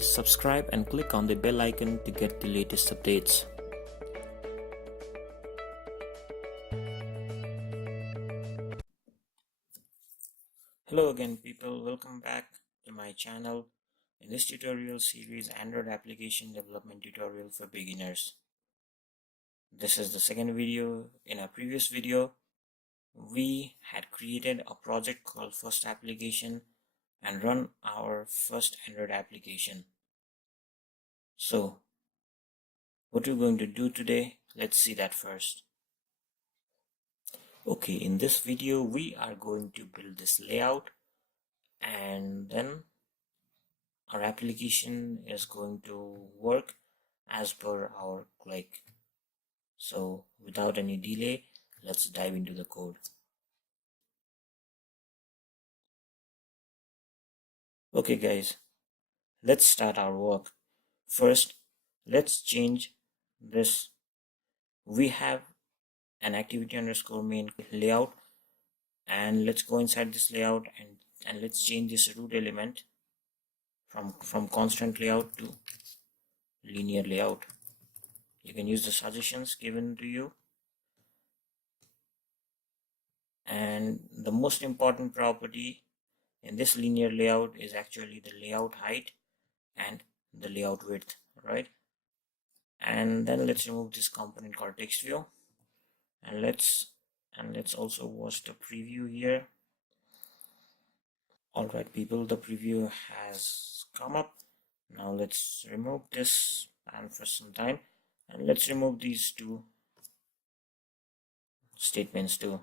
Please subscribe and click on the bell icon to get the latest updates. Hello again people, welcome back to my channel. In this tutorial series, Android application development tutorial for beginners. This is the second video. In our previous video, we had created a project called first application and run our first Android application. So what we're going to do today, let's see that first. Okay, in this video we are going to build this layout, and then our application is going to work as per our click. So without any delay, let's dive into the code. Okay guys, let's start our work. First, let's change this. We have an activity underscore main layout, and let's go inside this layout and let's change this root element from constant layout to linear layout. You can use the suggestions given to you, and the most important property in this linear layout is actually the layout height and the layout width, right? And then let's remove this component called text view, and let's also watch the preview here. Alright people, the preview has come up. Now let's remove this and for some time, and let's remove these two statements too.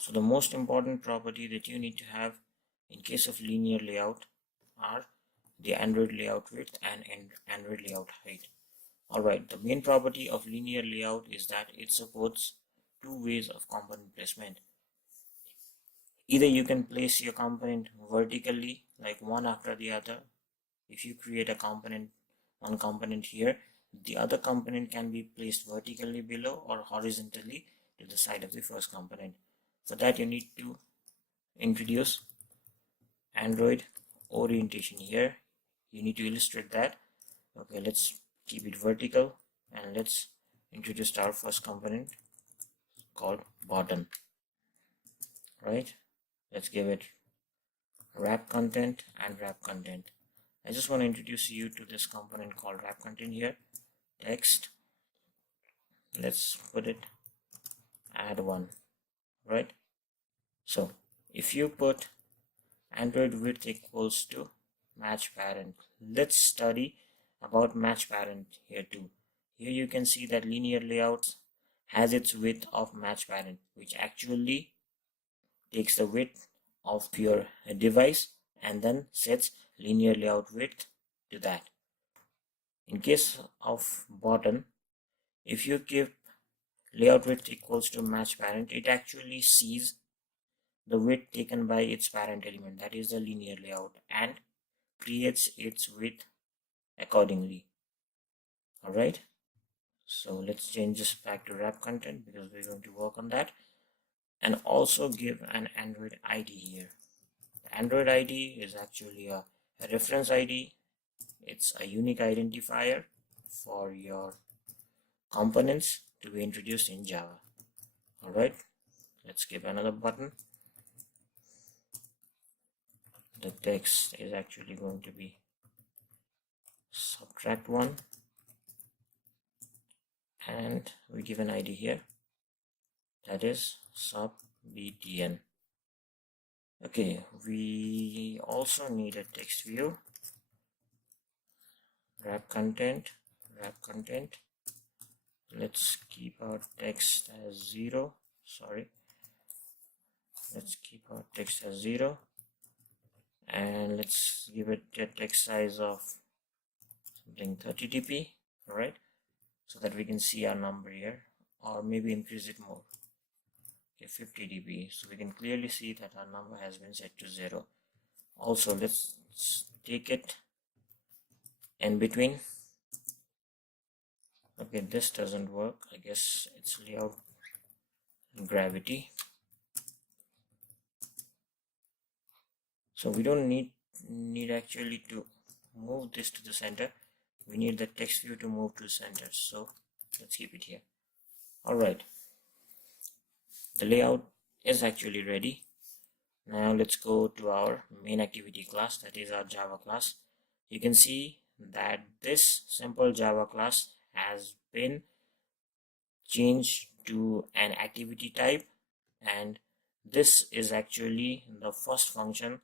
So the most important property that you need to have in case of linear layout are the Android layout width and Android layout height. Alright, the main property of linear layout is that it supports two ways of component placement. Either you can place your component vertically, like one after the other. If you create a component, one component here, the other component can be placed vertically below or horizontally to the side of the first component. For that you need to introduce Android orientation here. You need to illustrate that. Okay, let's keep it vertical and let's introduce our first component called button. Right, let's give it wrap content and wrap content. I just want to introduce you to this component called wrap content here. Text, let's put it add one, right? So if you put Android width equals to match parent, let's study about match parent here too. Here you can see that linear layout has its width of match parent, which actually takes the width of your device and then sets linear layout width to that. In case of button, if you give layout width equals to match parent, it actually sees the width taken by its parent element, that is the linear layout, and creates its width accordingly. Alright, so let's change this back to wrap content because we're going to work on that, and also give an Android ID here. The Android ID is actually a reference ID. It's a unique identifier for your components to be introduced in Java. Alright, let's give another button. The text is actually going to be subtract 1, and we give an ID here, that is sub btn. Okay, we also need a text view, wrap content. Let's keep our text as 0. Let's keep our text as 0, and let's give it a text size of something 30 dp, right? So that we can see our number here, or maybe increase it more. Okay, 50 dp, so we can clearly see that our number has been set to 0. Also, let's take it in between. Okay, this doesn't work. I guess it's layout gravity. So we don't need actually to move this to the center, we need the text view to move to the center. So let's keep it here. Alright, the layout is actually ready. Now let's go to our main activity class, that is our Java class. You can see that this simple Java class has been changed to an activity type, and this is actually the first function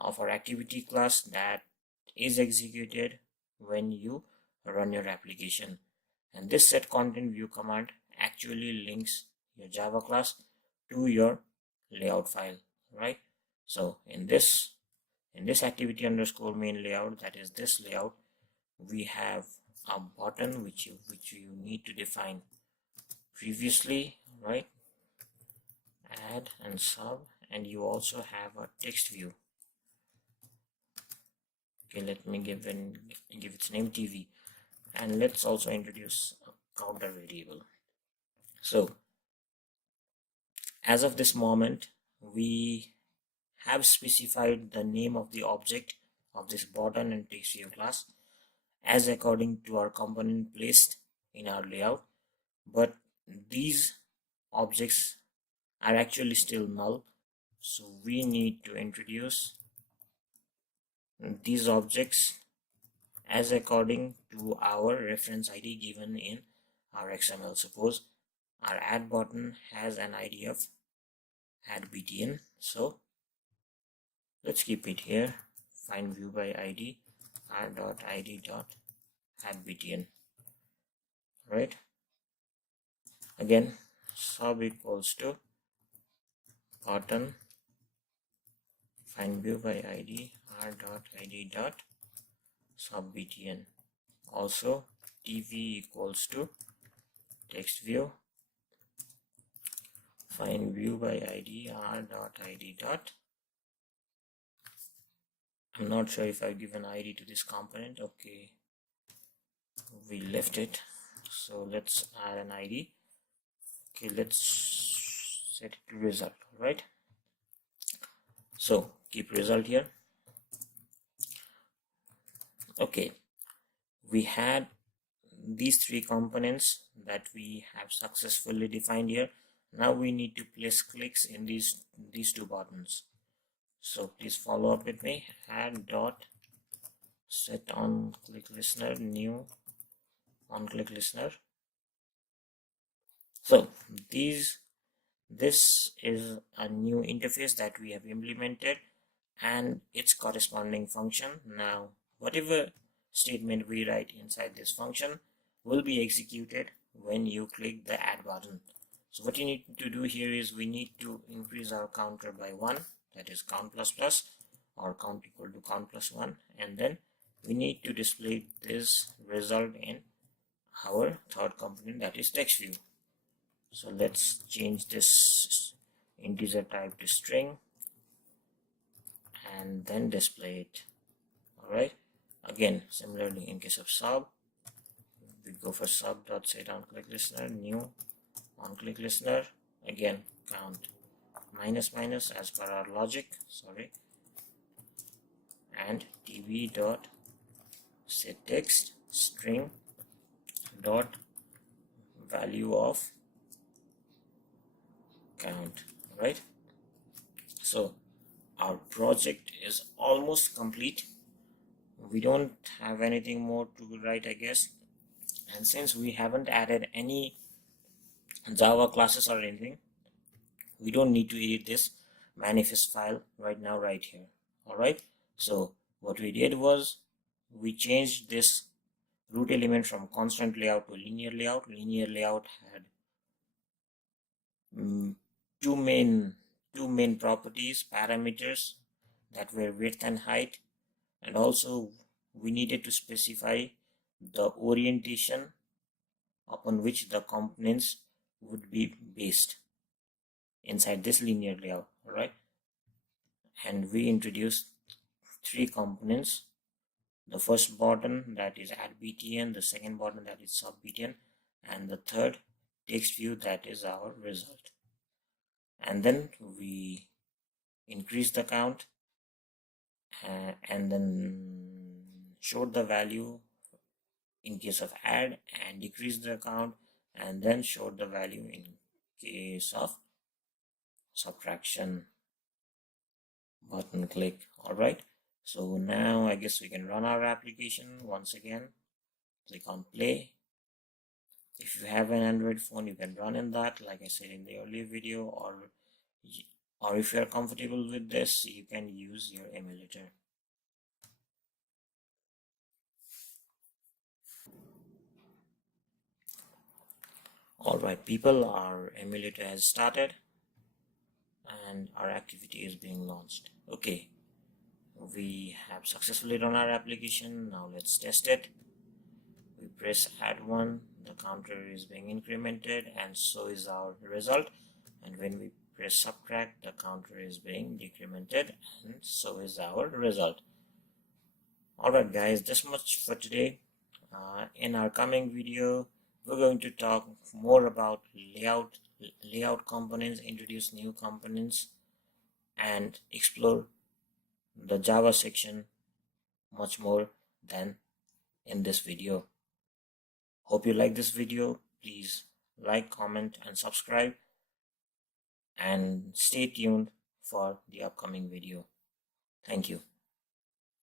of our activity class that is executed when you run your application. And this set content view command actually links your Java class to your layout file, right? So in this activity underscore main layout, that is this layout, we have a button which you need to define previously, right? Add and sub, and you also have a text view. Okay, let me give its name TV, and let's also introduce a counter variable. So as of this moment, we have specified the name of the object of this button and text view class as according to our component placed in our layout, but these objects are actually still null, so we need to introduce these objects as according to our reference ID given in our XML. Suppose our add button has an ID of add btn, so let's keep it here. Find view by ID r.id.add btn, right? Again, sub equals to button find view by ID r.id.sub btn. Also tv equals to text view find view by ID r.id. I'm not sure if I've given ID to this component. Okay, we left it, so let's add an ID. Okay, let's set it to result, right? So keep result here. Okay, we had these three components that we have successfully defined here. Now we need to place clicks in these two buttons. So please follow up with me. Add dot set on click listener new on click listener. So this is a new interface that we have implemented and its corresponding function. Now whatever statement we write inside this function will be executed when you click the add button. So what you need to do here is we need to increase our counter by 1, that is count plus plus, or count equal to count plus 1, and then we need to display this result in our third component, that is text view. So let's change this integer type to string and then display it. Alright, again similarly in case of sub, we go for sub dot set on click listener new on click listener, again count minus minus as per our logic, sorry, and tv dot set text string dot value of count, right? So our project is almost complete. We don't have anything more to write, I guess, and since we haven't added any Java classes or anything, we don't need to edit this manifest file right now, right here. Alright, so what we did was we changed this root element from constant layout to linear layout. Linear layout had two main properties, parameters, that were width and height, and also we needed to specify the orientation upon which the components would be based inside this linear layout. Alright, and we introduced three components: the first button, that is add btn, the second button, that is sub btn, and the third text view, that is our result. And then we increase the count and then showed the value in case of add and decrease the count, and then showed the value in case of subtraction. Button click. All right, so now I guess we can run our application once again. Click on play. If you have an Android phone, you can run in that, like I said in the earlier video, or if you are comfortable with this, you can use your emulator. Alright people, our emulator has started and our activity is being launched. Okay, we have successfully run our application. Now let's test it. We press add 1, the counter is being incremented and so is our result. And when we press subtract, the counter is being decremented and so is our result. Alright guys, this much for today. In our coming video, we're going to talk more about layout components, introduce new components, and explore the Java section much more than in this video. Hope you like this video. Please like, comment, and subscribe, and stay tuned for the upcoming video. Thank you.